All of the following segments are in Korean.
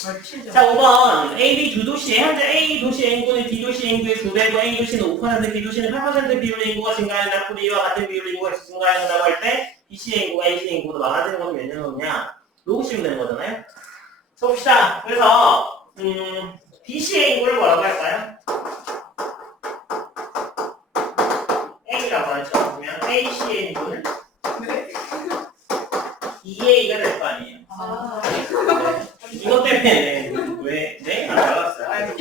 자, 5번. A, B 두 도시에 현재 A 도시의 인구는 B 도시의 인구의 2배고 A 도시는 5%, B 도시는 8% 비율의 인구가 증가한다. B와 같은 비율의 인구가 증가한다고 할 때 B 씨의 인구가 A 씨의 인구보다 많아지는 것은 몇 년 후냐? 로그 씌우면 되는 거잖아요. 자, 봅시다. 그래서 B 씨의 인구를 뭐라고 할까요? A라고 하죠. 그러면 A 씨의 인구는 2A가 될 거 아니에요. 이것 때문에 왜? 네? 안 알았어요.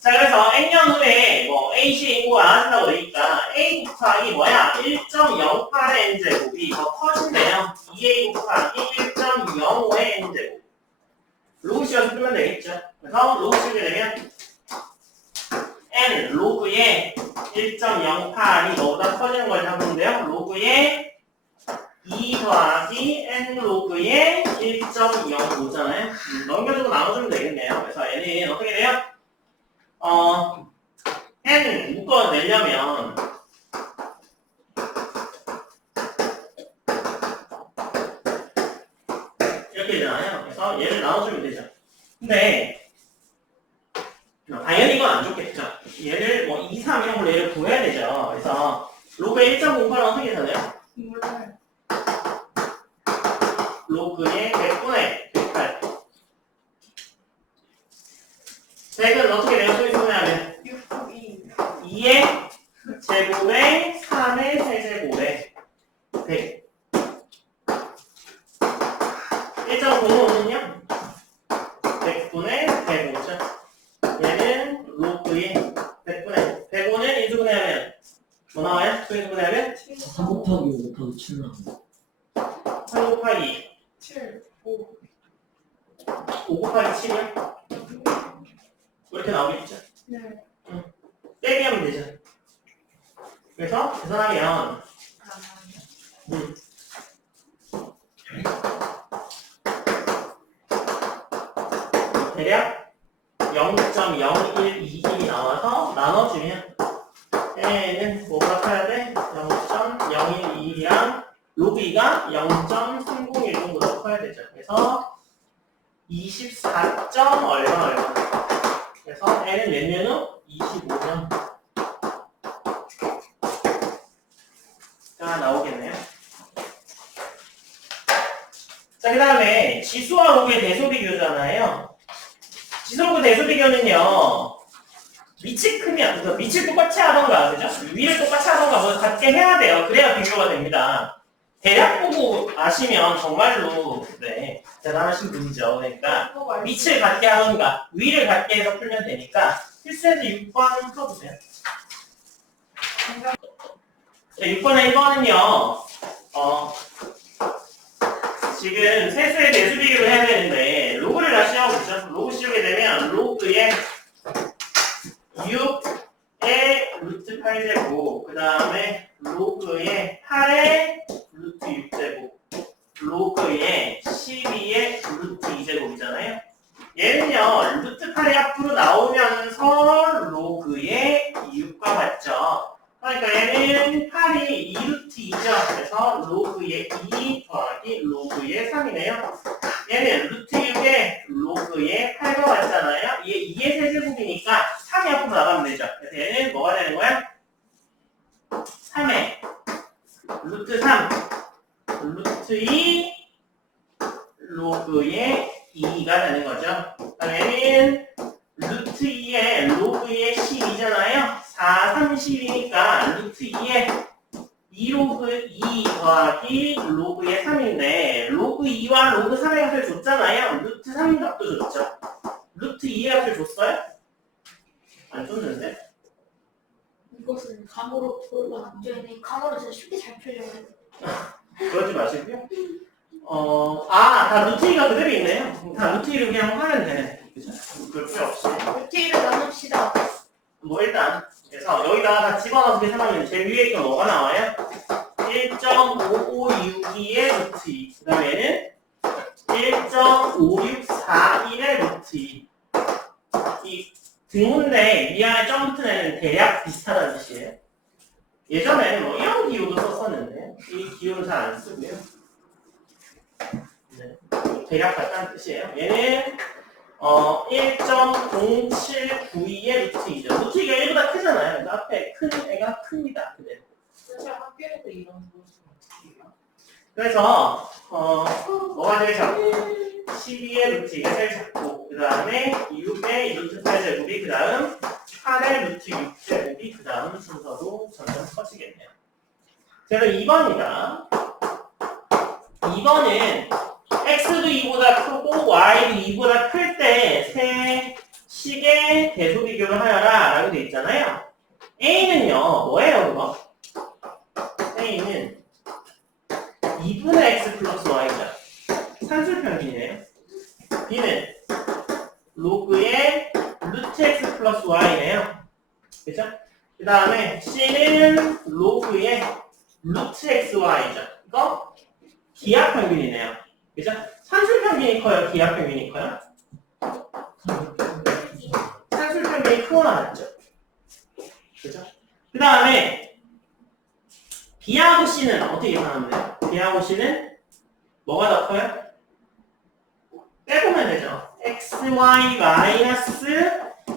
자, 그래서 N년 후에 뭐 A 씨의 인구가 많아진다고 되니까 A 곱하기 뭐야? 1.08의 N제곱이 더 커진대요. 2A 곱하기 1.05의 N제곱. 로그 씌워서 쓰면 되겠죠. 그래서 로그 씌우게 되면 N 로그의 1.08이 너보다 커지는 걸 잡으면 돼요. 로그의 2 더하기 N 로그의 1.05잖아요. 넘겨주고 나눠주면 되겠네요. 그래서 N은 어떻게 돼요? N 묶어내려면 이렇게 되잖아요. 그래서 얘를 나눠주면 되죠. 근데 당연히 이건 안 좋겠죠. 얘를 뭐 2, 3 이런 걸로 얘를 구해야 되죠. 그래서 로그의 1.08은 어떻게 되나요? 몰라요. 로그의 100분의 108. 100은 어떻게 돼요? 소위 소개하면 2의 제곱에 3의 세제곱에 100. 1.05는요? 100분의 105죠. 얘는 로그의 100분의 105는 인수분해하면 뭐 나와요? 소위 소개하면 4 곱하기 5 곱하기 7 나와요. 3 곱하기 7, 5. 5 곱하기 7이요? 이렇게 나오겠죠? 네. 빼기 하면 되죠. 그래서 계산하면 대략 0.0121이 나와서 나눠주면 N은 뭐가 커야 돼? 0.0121이랑 로그 2가 0.301 정도 더 커야 되죠. 그래서 24. 얼마. 그래서 N은 몇 년 후? 25년. 가 나오겠네요. 자, 그 다음에 지수와 로그의 대소비교잖아요. 지수로그 대소비교는요, 밑이 크면, 밑을 똑같이 하던가, 그죠? 위를 똑같이 하던가, 뭐 같게 해야 돼요. 그래야 비교가 됩니다. 대략 보고 아시면 정말로, 네, 대단하신 분이죠. 그러니까, 밑을 같게 하던가, 위를 같게 해서 풀면 되니까, 필수에서 6번 풀어보세요. 6번에 1번은요, 지금 세수의 대수비교를 해야 되는데, 로그를 다시 하고있죠. 로그 씌우게 되면, 로그의 6의 루트 8제곱, 그 다음에 로그의 8의 루트 6제곱, 로그의 12의 루트 2제곱이잖아요. 얘는요, 루트 8이 앞으로 나오면서 로그의 6과 같죠. 그러니까 얘는 8이 2루트 2죠. 그래서 로그의 2 더하기 로그의 3이네요. 얘는 루트 6에 로그의 8과 같잖아요. 얘 2의 세제곱이니까 3이 앞으로 나가면 되죠. 그래서 얘는 뭐가 되는 거야? 3의 루트 3, 루트 2, 로그의 2가 되는 거죠. 얘는 루트 2에 로그의 12잖아요. 4, 30이니까 루트 2에 2로그 2 더하기 로그의 3인데 로그 2와 로그 3의 값을 줬잖아요. 루트 3 값도 줬죠. 루트 2의 값을 줬어요? 안 줬는데? 이것을 감으로 풀어라. 저희는 감으로 진짜 쉽게 잘 풀려고 해요. 그러지 마시고요. 다 루트 2가 그대로 있네요. 다 루트 2를 그냥 하면 되네. 그죠? 별 필요 없이. 루트를 나눕시다. 뭐 일단 그래서 여기다가 다 집어넣어서 계산하면 제일 위에 있던 뭐가 나와요? 1.5562의 루트 2. 그 다음에는 1.5641의 루트 2. 이 등호인데 이 안에 점 붙은 애는 대략 비슷하다는 뜻이에요. 예전에는 뭐 이런 기호도 썼었는데 이 기호는 잘 안 쓰고요. 네. 대략 같다는 뜻이에요. 얘는 1.0792의 루트 2죠. 루트 2가 1보다 크잖아요. 그래서 앞에 큰 애가 큽니다. 그대로. 사실 학교에도 이런 무슨 어떻게 해요? 그래서 뭐가 제일 작고 12의 루트 2가 제일 작고 그 다음에 6의 루트 8제곱이 그 다음 8의 루트 6제곱이 그 다음 순서로 점점 커지겠네요. 그래서 2번이다. 2번은 x도 2보다 크고 y도 2보다 클 때 세 식의 대소 비교를 하여라 라고 돼 있잖아요. a는요 뭐예요 그거? a는 2분의 x 플러스 y죠. 산술평균이네요. b는 로그의 루트 x 플러스 y네요. 그죠? 그 다음에 c는 로그의 루트 xy죠. 이거 기하평균이네요. 그죠? 산술평균이 커요? 기하평균이 커요? 산술평균이 크거나 같죠? 그죠? 그 다음에 B하고 C는 어떻게 계산하면 돼요? B하고 C는 뭐가 더 커요? 빼보면 되죠. xy 마이너스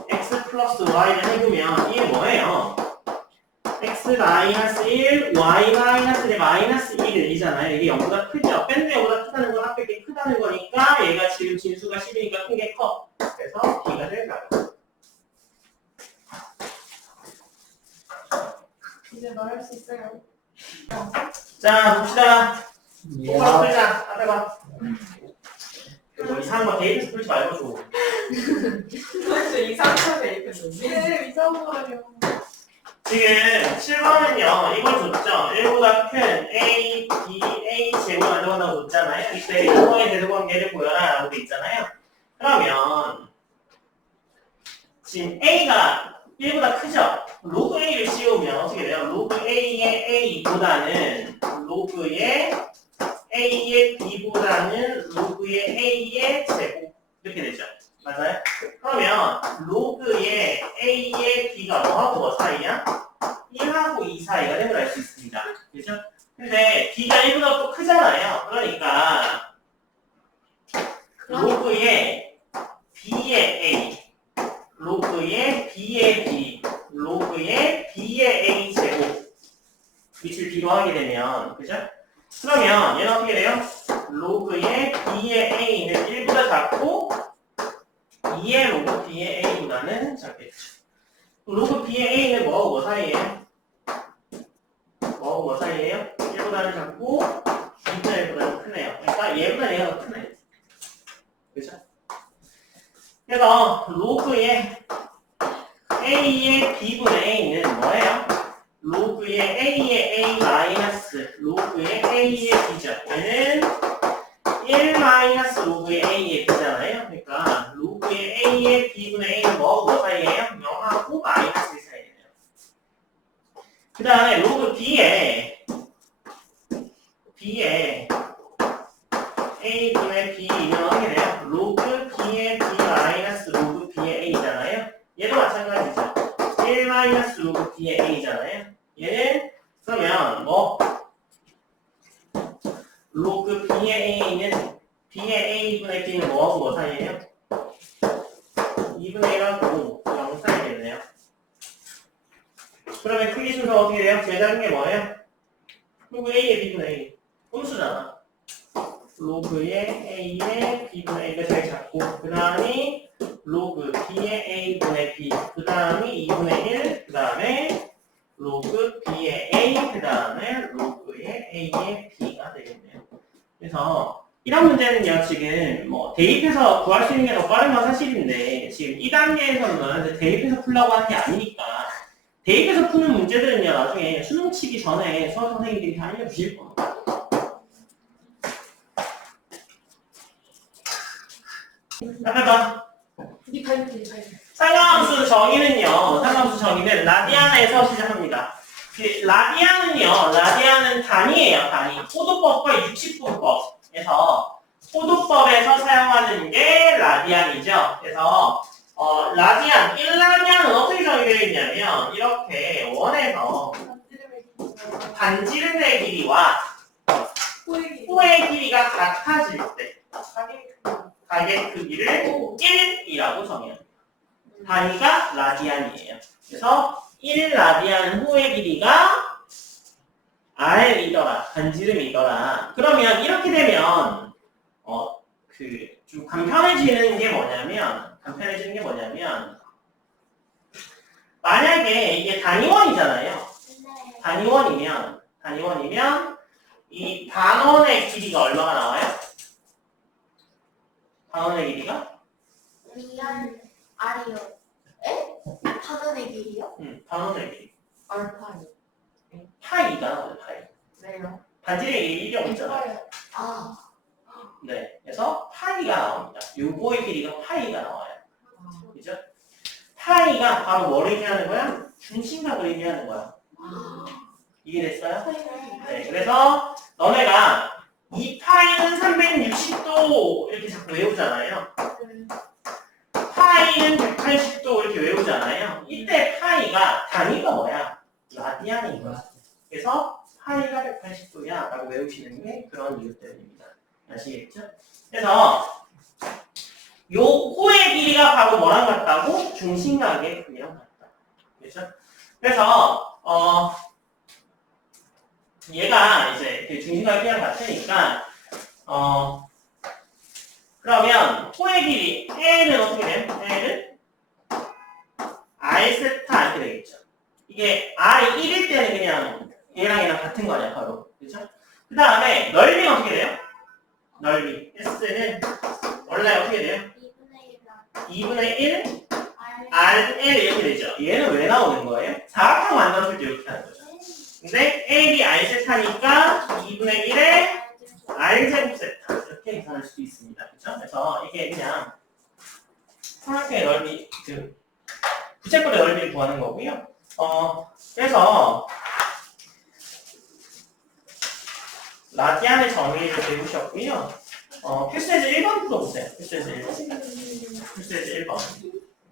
x 플러스 y를 해보면 이게 뭐예요? x 마이너스 1, y 마이너스 1, 마이너스 1이잖아요. 이게 0보다 크죠? 뺀데 0보다 크다는 건 앞에 게 크다는 거니까 얘가 지금 진수가 10이니까 큰 게 커. 그래서 B가 제일 작아요. 이제 말할 수 있어요. 자, 봅시다. 똑바로 야, 풀자. 앞에 봐. 뭐 이상한 거 데이트에서 풀지 말고 줘. 진짜 이상한 거 대입했는데. 네, 이상한 거 하려. 지금 7번은요, 이걸 줬죠. 1보다 큰 A, B, A 제곱 만들어간다고 줬잖아요. 이때 이거의 대소관계를 보여라 라고 돼 있잖아요. 그러면 지금 A가 1보다 크죠? 로그 A를 씌우면 어떻게 돼요? 로그 A의 A보다는 로그의 A의 B보다는 로그의 A의 제곱 이렇게 되죠. 맞아요? 그러면 로그의 A의 B가 뭐하고 뭐 사이야? 1하고 2 사이가 되는 걸 알 수 있습니다. 그죠? 근데 B가 1보다 또 크잖아요. 그러니까 로그의 B의 A, 로그의 B의 B, 로그의 B의 A 제곱 밑을 B로 하게 되면 그죠? 그러면 얘는 어떻게 돼요? 로그의 B의 A는 1보다 작고 2의 로그 B의 A보다는 작겠죠. 로그 B의 A는 뭐하고 뭐 사이에요? 뭐하고 뭐 사이에요? 1보다는 작고 2보다 1보다는 크네요. 그러니까 얘보다 얘가 더 크네. 그죠? 그래서 로그의 A의 B분의 A는 뭐예요? 로그의 A의 A 마이너스 로그의 A의 B죠. 얘는 1 마이너스 로그의 A의 B잖아요. 그러니까 로그의 A의 B분의 A는 뭐하고 뭐 사이에요? 0하고 마이너스 1 사이에요. 그 다음에 로그 B의 A분의 B는 어떻게 돼요? 로그 B의 B 마이너스 로그 B의 A잖아요. 얘도 마찬가지죠. 1 마이너스 로그 B의 A잖아요. 얘는 그러면 뭐 로그 B의 A는 B의 A분의 B는 뭐하고 뭐 사이에요? 2분의 1하고 0 사이겠네요. 그러면 크기 순서 어떻게 돼요? 제일 작은 게 뭐예요? 로그 A의 B분의 A. 꼼수잖아. 로그의 A의 B분의 A가 제일 작고 그 다음이 로그 B의 A분의 B 그 다음이 2분의 1 그 다음에 로그 B의 A 그 다음에 로그의 A의 B가 되겠네요. 그래서 이런 문제는요 지금 뭐 대입해서 구할 수 있는 게 더 빠른 건 사실인데 지금 2단계에서는 대입해서 풀려고 하는 게 아니니까 대입해서 푸는 문제들은요 나중에 수능 치기 전에 수학 선생님들이 다 알려주실 겁니다. 해봐. 상관함수 정의는요. 상관함수 정의는 라디안에서 시작합니다. 라디안은 단위예요. 단위. 포도법과 유치분법에서 포도법에서 사용하는 게 라디안이죠. 그래서 라디안 1라디안은 어떻게 정의되어 있냐면 이렇게 원에서 반지름의 길이와 호의 길이가 같아질 때 가계 크기를 1이라고 정의합니다. 단위가 라디안이에요. 그래서 1라디안 호의 길이가 R이더라, 반지름이더라. 그러면 이렇게 되면 좀 간편해지는 게 뭐냐면 만약에 이게 단위원이잖아요. 단위원이면 이 반원의 길이가 얼마가 나와요? 반원의 길이가? 리안 아리요. 에? 반원의 길이요? 반원의 길이. 알파이. 파이가 나와요, 파이. 네요. 반지름이 1이 없잖아요. 아, 네, 그래서 파이가 나옵니다. 요거의 길이가 파이가 나와요. 그죠? 파이가 바로 뭐를 의미하는 거야? 중심각을 의미하는 거야. 이해됐어요? 네, 그래서 너네가 이 파이는 360도 이렇게 자꾸 외우잖아요. 파이는 180도 이렇게 외우잖아요. 이때 파이가 단위가 뭐야? 라디안인 거야. 그래서 파이가 180도야 라고 외우시는 게 그런 이유 때문입니다. 아시겠죠? 그래서 요 호의 길이가 바로 뭐랑 같다고? 중심각의 크기랑 같다. 그렇죠? 그래서 얘가 이제 중심각의 크기랑 같으니까 그러면 호의 길이 L은 어떻게 돼요? L은 R 세타 이렇게 되겠죠. 이게 R이 1일 때는 그냥 얘랑 같은 거냐 바로. 그렇죠? 그 다음에 넓이는 어떻게 돼요? 넓이 S는 원래 어떻게 돼요? 2분의 1 RL 이렇게 되죠. 얘는 왜 나오는 거예요? 사각형 만들었을 때 이렇게 하는 거죠. 근데 L이 R 세타니까 2분의 1에 R 제곱 세타 이렇게 계산할 수도 있습니다. 그렇죠? 그래서 이게 그냥 삼각형의 넓이, 부채꼴의 넓이를 구하는 거고요. 그래서 라디안의 정의를 배우셨고요. 필수에서 1번 풀어보세요. 필수에서 1번.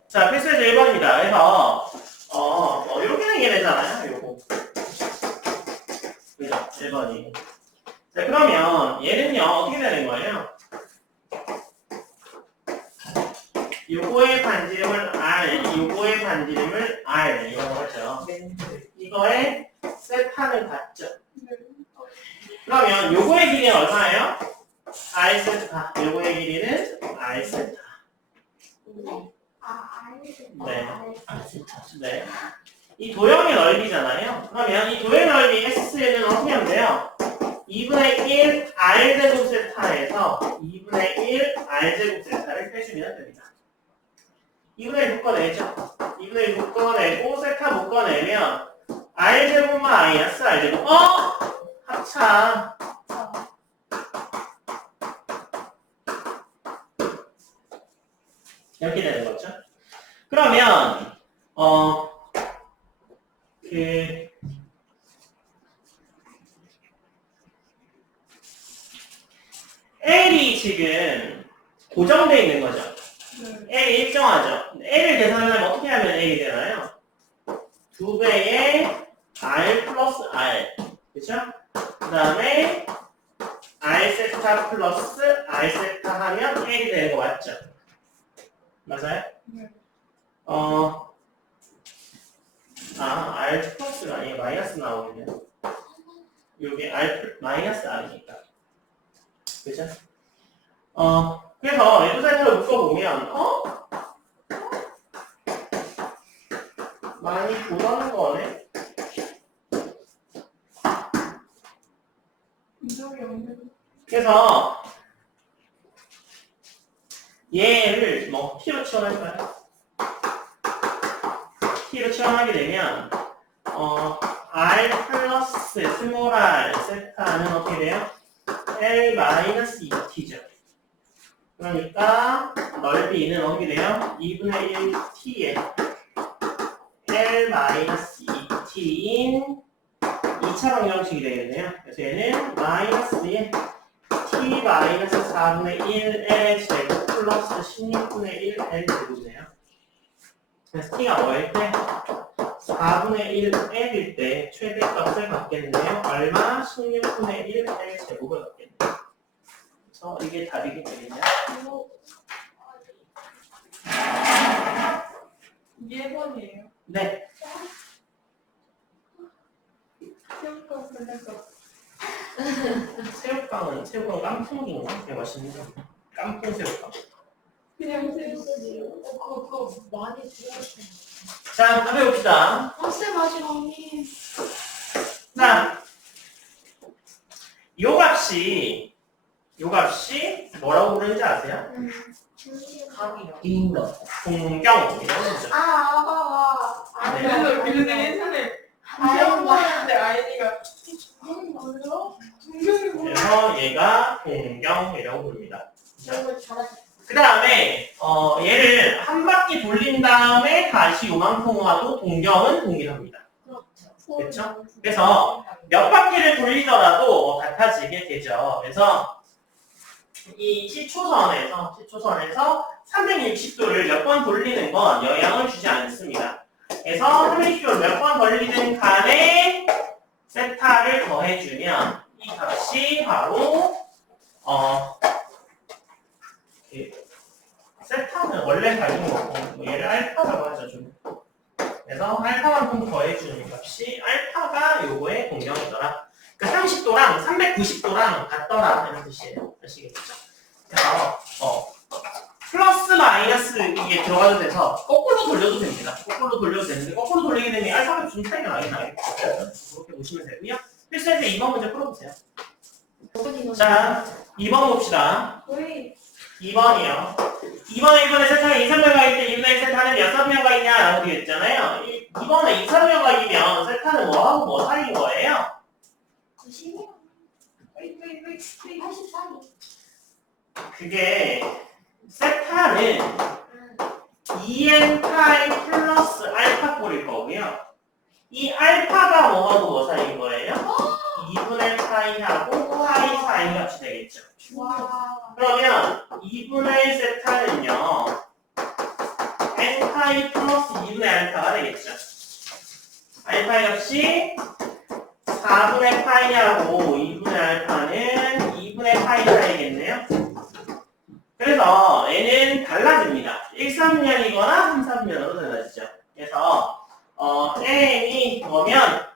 자, 필수에서 1번입니다. 그래서 이렇게 되게 되잖아요. 요거. 그죠? 1번이. 자, 그러면 얘는요 어떻게 되는 거예요? 요거의 반지름을 R, 요거의 반지름을 R 이라고 하죠. 이거의 세타는 같죠? 그러면 요거의 길이는 얼마예요? R 세타. 요거의 길이는 R 세타. 네. 네. 이 도형의 넓이잖아요. 그러면 이 도형의 넓이 S는 어떻게 하면 돼요? 2분의 1 R제곱 세타에서 2분의 1 R제곱 세타를 빼주면 됩니다. 2분의 1 묶어내죠. 2분의 1 묶어내고 세타 묶어내면 R제곱 마이너스 R제곱. 합차. 이렇게 되는 거죠. 그러면 L이 지금 고정되어 있는 거죠. L이 일정하죠. L을 계산하면 어떻게 하면 L이 되나요? 2배의 R 플러스 R. 그쵸? 그 다음에 R 세타 플러스 R 세타 하면 L이 되는 거 맞죠? 맞아요? R 플러스가 아니고 마이너스 나오겠네. 여기 R 마이너스 R이니까. 그죠? 그래서 외부세타를 묶어보면, 많이 보다는 거네? 그래서, 얘를 T로 치환할까요? T로 치환하게 되면, R 플러스 스몰 r 세타는 어떻게 돼요? L 마이너스 2T죠. 그러니까 넓이는 어떻게 돼요? 2분의 1T에 L 마이너스 2T인 2차 방정식이 되겠네요. 그래서 얘는 마이너스에 T 마이너스 4분의 1L의 제곱 플러스 16분의 1L 제곱이네요. 그래서 T가 뭐일 때? 4분의 1L일 때 최대값을 갖겠네요. 얼마? 16분의 1L 제곱을 갖겠네요. 그래서 이게 답이게 되겠냐? 이게 1번이에요. 네. 새우깡 끝났어. 새우깡 깐풍기인가? 되게 맛있는 거. 깐풍 새우깡. 그냥 새우깡이에요. 그거 많이 들어갔어요. 자, 답해 봅시다. 쌤 아직 언니. 자, 요 값이 뭐라고 부르는지 아세요? 각이요. 인거 동경이라고 부르죠. 네. 그래서 예전에 시험 봤는데 아이디가 뭐요? 동경이 뭐야? 그래서 얘가 동경이라고 부릅니다. 이거 잘하지. 그 다음에 얘를 한 바퀴 돌린 다음에 다시 요만큼 와도 동경은 동일합니다. 그렇죠? 그래서 몇 바퀴를 돌리더라도 같아지게 되죠. 그래서 이 시초선에서 360도를 몇 번 돌리는 건 영향을 주지 않습니다. 그래서 360도를 몇 번 돌리든 간에 세타를 더해주면 이 값이 바로 세타는 원래 가진 거고 얘를 알파라고 하죠. 좀. 그래서 알파만큼 더해주는 값이 알파가 요거의 공경이더라. 그 30도랑 390도랑 같더라 이런 뜻이에요. 아시겠죠? 그래서 플러스 마이너스 이게 들어가는 데서 거꾸로 돌려도 됩니다. 거꾸로 돌려도 되는데 거꾸로 돌리게 되면 알파가 좀 차이가 나긴 나겠죠. 그렇게 보시면 되고요. 필수에서 2번 문제 풀어보세요. 자, 2번 봅시다. 거의 2번이요. 2번에 1번에 세타가 2, 3명가 있을 때 2분의 세타는 몇 3명가 있냐라고 되어 있잖아요. 2번에 2, 3명가이면 세타는 뭐하고 뭐 사이인 거예요? 90이요? 83이. 그게 세타는 2n 파이 플러스 알파 꼴일 거고요. 이 알파가 뭐하고 뭐 사이인 거예요? 2분의 파이하고 파이 사이 값이 되겠죠. 와. 그러면 2분의 세타는요 n 파이 플러스 2분의 알파가 되겠죠. 알파 값이 4분의 파이하고 2분의 알파는 2분의 파이 사이겠네요. 그래서 n은 달라집니다. 1, 3년이거나 3, 3년으로 달라지죠. 그래서 n이 뭐면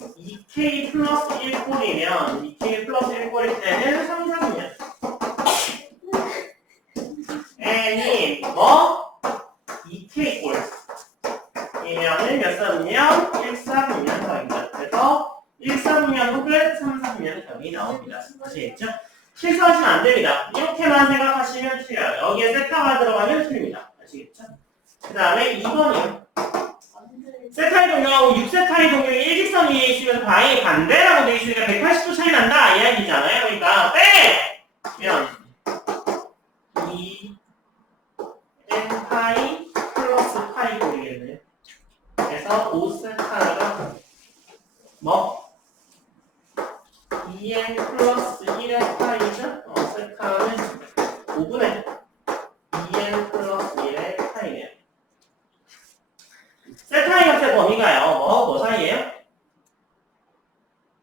2k 플러스 1꼴이면 2k 플러스 1꼴일 때는 3, 3년. n이 뭐 2k 꼴이면은 몇 3년? 1, 3년 더입니다. 그래서 1, 3년 혹은 3, 3년 더이 나옵니다. 아시겠죠? 실수하시면 안 됩니다. 이렇게만 생각하시면 틀려요. 여기에 세타가 들어가면 틀립니다. 아시겠죠? 그 다음에 2번이요. 세타의 동경하고 6세타의 동경이 일직선 위에 있으면서 방향이 반대라고 되어 있으니까 180도 차이 난다 이야기잖아요. 그러니까 빼면 2 n 파이 플러스 파이 꼴이겠네요. 그래서 5세타가 뭐 2n 플러스 1의 파이죠? 세타는 5분의 2n 플러스 1의 파이네요. 세타의 값의 범위가요. 뭐 사이예요?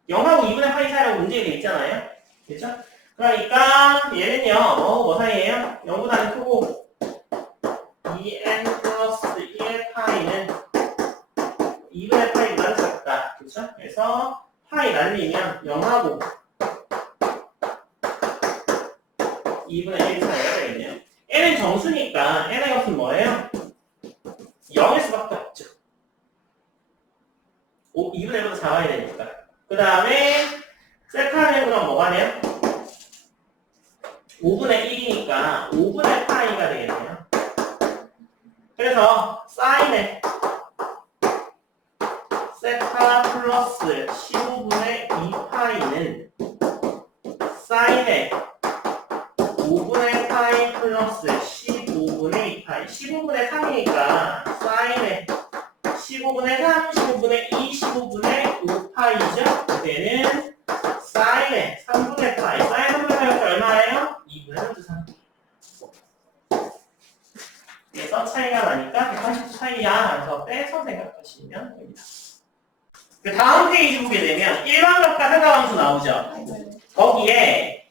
0하고 2분의 파이 사이라고 문제에 되어 있잖아요. 그렇죠? 그러니까 얘는요. 뭐 사이예요? 0보다는 크고 2n 플러스 1의 파이는 2분의 파이보다는 작다. 그렇죠? 그래서 파이 날리면 0하고 2분의 1 사이가 되겠네요. n은 정수니까 n의 값은 뭐예요? 0일 수밖에 없죠. 2분의 1보다 작아야 되니까. 그 다음에 세타는 그럼 뭐가 돼요? 5분의 1이니까 5분의 파이가 되겠네요. 그래서 사인의 세타 플러스 15분의 2파이는 사인의 5분의 파이 플러스 15분의 2파이 15분의 3이니까 사인의 15분의 3, 15분의 2, 15분의 5파이죠? 그때는 사인의 3분의 파이 사인 3분의 파이가 얼마예요? 2분의 루트 3 그래서 차이가 나니까 180도 차이야 라서 빼서 생각하시면 됩니다. 그 다음 페이지 보게 되면 일반값과 상가함수 나오죠? 거기에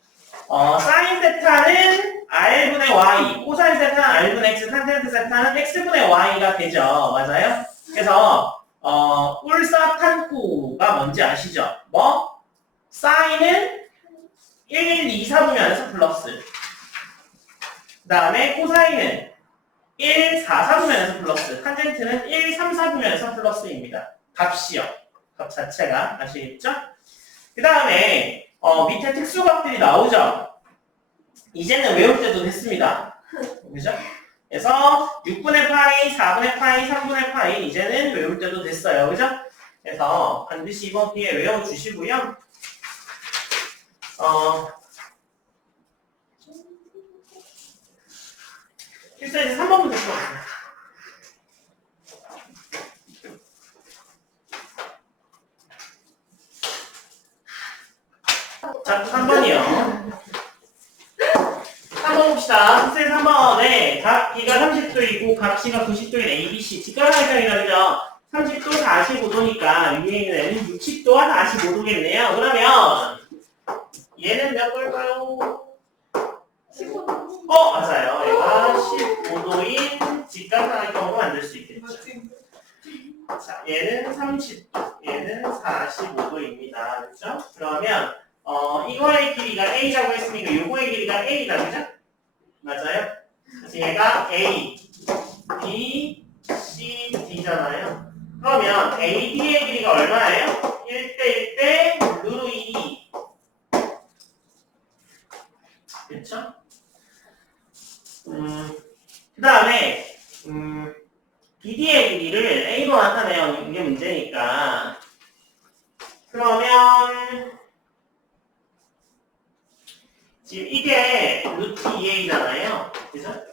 사인 세타는 r분의 y, 코사인 세타는 r분의 x, 탄젠트 세타는 x분의 y가 되죠. 맞아요? 그래서 울사탄쿠가 뭔지 아시죠? 뭐? 사인은 1, 2, 4분면에서 플러스. 그 다음에 코사인은 1, 4, 4분면에서 플러스. 탄젠트는 1, 3, 4분면에서 플러스입니다. 값이요. 값 자체가. 아시겠죠? 그 다음에 밑에 특수값들이 나오죠? 이제는 외울 때도 됐습니다. 그죠? 그래서 6분의 파이, 4분의 파이, 3분의 파이 이제는 외울 때도 됐어요. 그죠? 그래서 반드시 이번 기회에 외워주시고요. 필수에서 3번부터 풀어보세요. 자, 3번이요. 3번 봅시다. 필수에서 3번에 각 B가 30도이고 각 C가 90도인 ABC. 직각삼각형이라 그죠? 30도, 45도니까 위에 있는 애는 60도와 45도겠네요. 그러면 얘는 몇 도일까요? 15도. 맞아요. 얘가 15도인 직각삼각형으로 만들 수 있겠죠. 자, 얘는 30도, 얘는 45도입니다. 그렇죠? 그러면 이거의 길이가 A라고 했으니까 요거의 길이가 A다, 그죠? 맞아요? 그래서 얘가 A, B, C, D잖아요. 그러면 AB의 길이가 얼마예요? 1대 1대 루트 2. 그렇죠? 그 다음에 BD의 길이를 A로 나타내요. 이게 문제니까. 그러면 지금 이게 루트 2A잖아요. 그죠?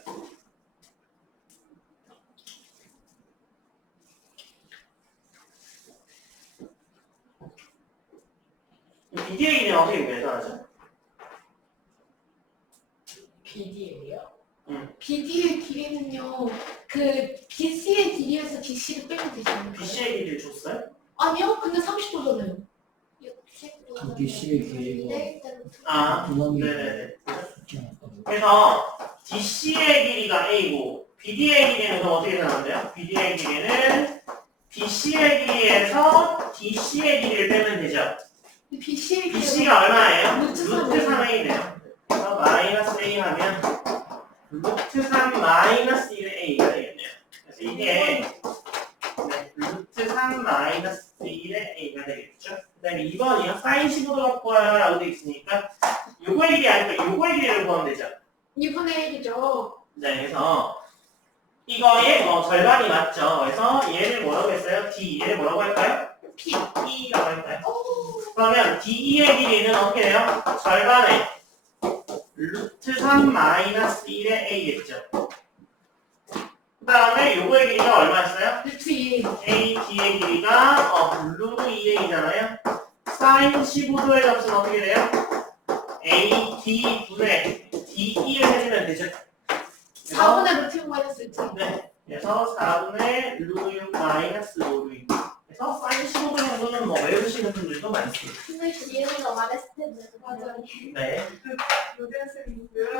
BD의 길이는 어떻게 구해서하죠? BD예요? 응. BD의 길이는요, 그 BC의 길이에서 DC를 빼면 되지 않을까요? BC의 길이를 줬어요? 아니요, 근데 30도잖아요. 60도. 거기 C의 길이가 아, 분함이 네네네. 있지 않았다고. 그래서 DC의 길이가 A고 BD의 길이는 그럼 어떻게 나오는데요? BD의 길이는 BC의 길이에서 DC의 길이를 빼면 되죠. BC의 길이가 BC가 얼마예요? 루트 루트 3A네요. 그래서 마이너스 A 하면 루트 3 마이너스 1의 A가 되겠네요. 그래서 이게 루트 3 마이너스 1의 A가 되겠죠. 그 다음에 2번이요. 사인 15도가 구하라고 되어 있으니까 요거의 길이 아니고 요거의 길이를 구하면 되죠. 2분의 1이죠. 네, 그래서 이거의 절반이 맞죠. 그래서 얘를 뭐라고 했어요? D. 얘를 뭐라고 할까요? P라고 할까요? 그러면 DE의 길이는 어떻게 돼요? 절반에 루트 3 마이너스 1의 A겠죠. 그 다음에 요거의 길이가 얼마였어요? 루트 2. AD의 길이가 루트 2A잖아요. 사인 15도의 값은 어떻게 돼요? AD분의 DE를 해주면 되죠. 4분의 루트 6 마이너스 1. 네. 그래서 4분의 루트 6 마이너스 5로 그래서 사인 15도 정도는 뭐 외우시는 분들도 많습니다. 근데 지혜가 말했을 때는 맞아. 네. 요대생이 왜 왜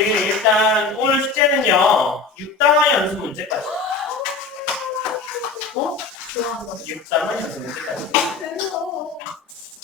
진짜 일단 오늘 숙제는요.